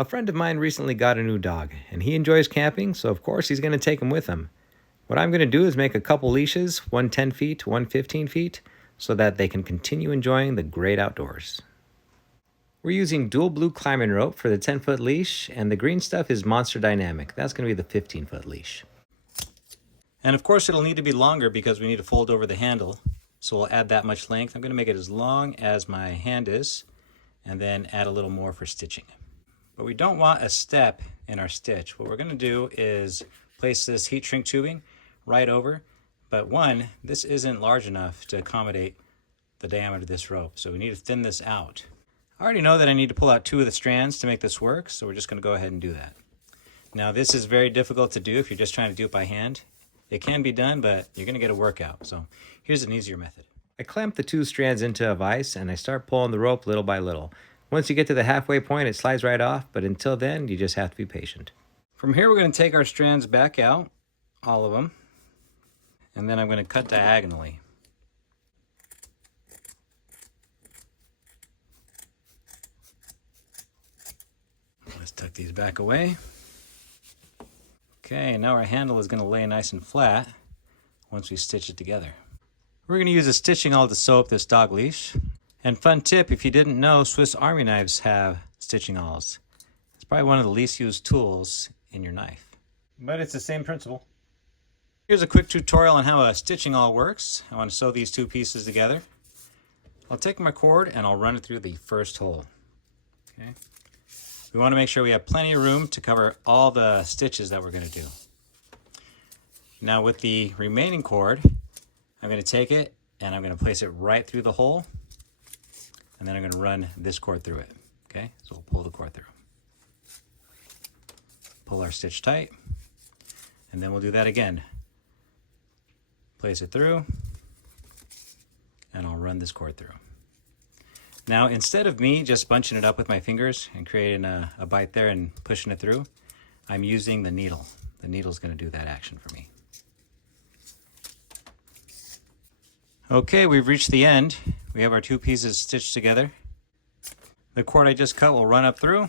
A friend of mine recently got a new dog, and he enjoys camping, so of course he's going to take him with him. What I'm going to do is make a couple leashes, one 10 feet, one 15 feet, so that they can continue enjoying the great outdoors. We're using dual blue climbing rope for the 10-foot leash, and the green stuff is Monster Dynamic. That's going to be the 15-foot leash. And of course it'll need to be longer because we need to fold over the handle, so we'll add that much length. I'm going to make it as long as my hand is, and then add a little more for stitching. But we don't want a step in our stitch. What we're going to do is place this heat shrink tubing right over, but one, this isn't large enough to accommodate the diameter of this rope, so we need to thin this out. I already know that I need to pull out 2 of the strands to make this work, so we're just going to go ahead and do that. Now this is very difficult to do if you're just trying to do it by hand. It can be done, but you're going to get a workout, so here's an easier method. I clamp the 2 strands into a vise and I start pulling the rope little by little. Once you get to the halfway point, it slides right off, but until then, you just have to be patient. From here, we're going to take our strands back out, all of them, and then I'm going to cut diagonally. Let's tuck these back away. Okay, now our handle is going to lay nice and flat once we stitch it together. We're going to use a stitching awl to sew up this dog leash. And fun tip, if you didn't know, Swiss Army knives have stitching awls. It's probably one of the least used tools in your knife. But it's the same principle. Here's a quick tutorial on how a stitching awl works. I want to sew these 2 pieces together. I'll take my cord and I'll run it through the first hole. Okay. We want to make sure we have plenty of room to cover all the stitches that we're going to do. Now with the remaining cord, I'm going to take it and I'm going to place it right through the hole. And then I'm going to run this cord through it. Okay, so we'll pull the cord through. Pull our stitch tight. And then we'll do that again. Place it through. And I'll run this cord through. Now, instead of me just bunching it up with my fingers and creating a bite there and pushing it through, I'm using the needle. The needle's going to do that action for me. Okay, we've reached the end. We have our 2 pieces stitched together. The cord I just cut will run up through,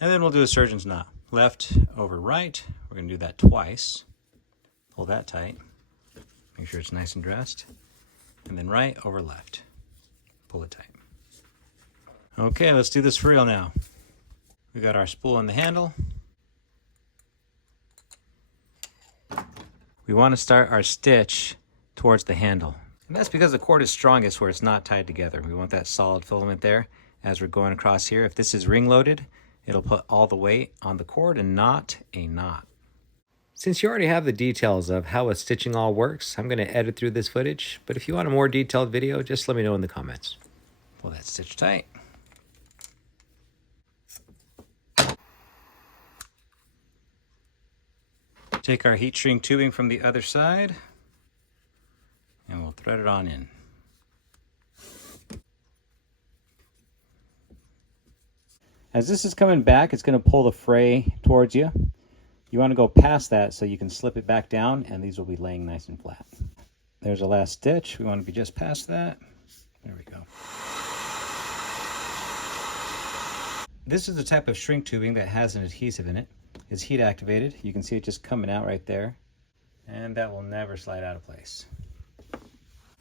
and then we'll do a surgeon's knot. Left over right. We're going to do that twice. Pull that tight. Make sure it's nice and dressed. And then right over left. Pull it tight. Okay, let's do this for real now. We got our spool on the handle. We want to start our stitch towards the handle. And that's because the cord is strongest where it's not tied together. We want that solid filament there as we're going across here. If this is ring loaded, it'll put all the weight on the cord and not a knot. Since you already have the details of how a stitching awl works, I'm going to edit through this footage, but if you want a more detailed video, just let me know in the comments. Pull that stitch tight. Take our heat shrink tubing from the other side, and we'll thread it on in. As this is coming back, it's going to pull the fray towards you. You want to go past that so you can slip it back down, and these will be laying nice and flat. There's a last stitch. We want to be just past that. There we go. This is the type of shrink tubing that has an adhesive in it. It's heat activated. You can see it just coming out right there, and that will never slide out of place.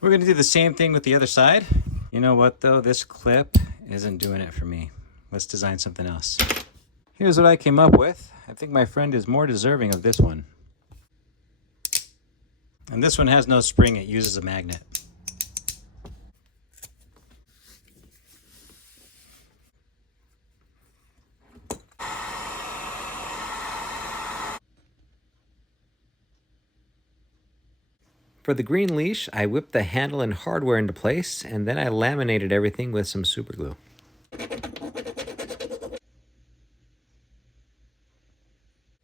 We're going to do the same thing with the other side. You know what though? This clip isn't doing it for me. Let's design something else. Here's what I came up with. I think my friend is more deserving of this one. And this one has no spring. It uses a magnet. For the green leash, I whipped the handle and hardware into place, and then I laminated everything with some super glue.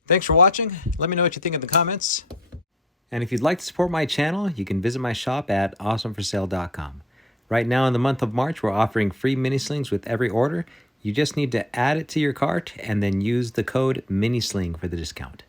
Thanks for watching. Let me know what you think in the comments. And if you'd like to support my channel, you can visit my shop at awesomeforsale.com. Right now in the month of March, we're offering free mini slings with every order. You just need to add it to your cart and then use the code MINISLING for the discount.